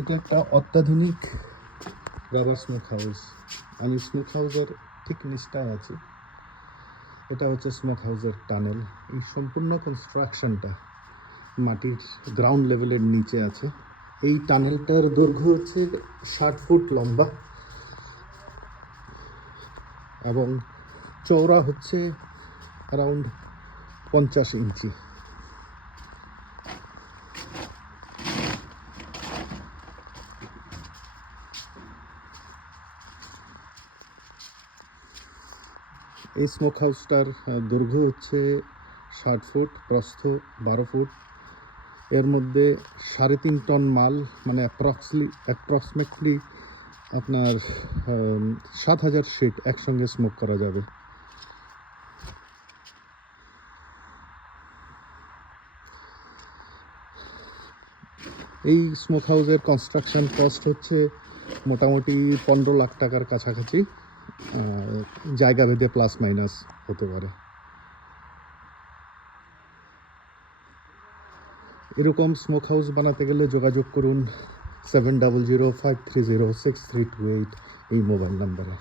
এটা একটা অত্যাধুনিক রাবার স্মোক হাউস। আমি স্মোক হাউসের ঠিক নিচটায় আছি। এটা হচ্ছে স্মোক হাউসের টানেল। এই সম্পূর্ণ কনস্ট্রাকশনটা মাটির গ্রাউন্ড লেভেলের নিচে আছে। এই টানেলটার দৈর্ঘ্য হচ্ছে 60 ফুট লম্বা এবং চওড়া হচ্ছে অ্যারাউন্ড 50 ইঞ্চি। এই স্মোক হাউসটার দৈর্ঘ্য হচ্ছে 60 ফুট, প্রস্থ 12 ফুট। এর মধ্যে 3.5 টন মাল, মানে অ্যাপ্রক্সিমেটলি আপনার 7000 শিট একসঙ্গে স্মোক করা যাবে। এই স্মোক হাউসের কনস্ট্রাকশন কস্ট হচ্ছে মোটামুটি 15 লাখ টাকার কাছাকাছি, জায়গা ভেদে প্লাস মাইনাস হতে পারে। এরকম স্মোক হাউস বানাতে গেলে যোগাযোগ করুন 7005306328 এই মোবাইল নাম্বারে।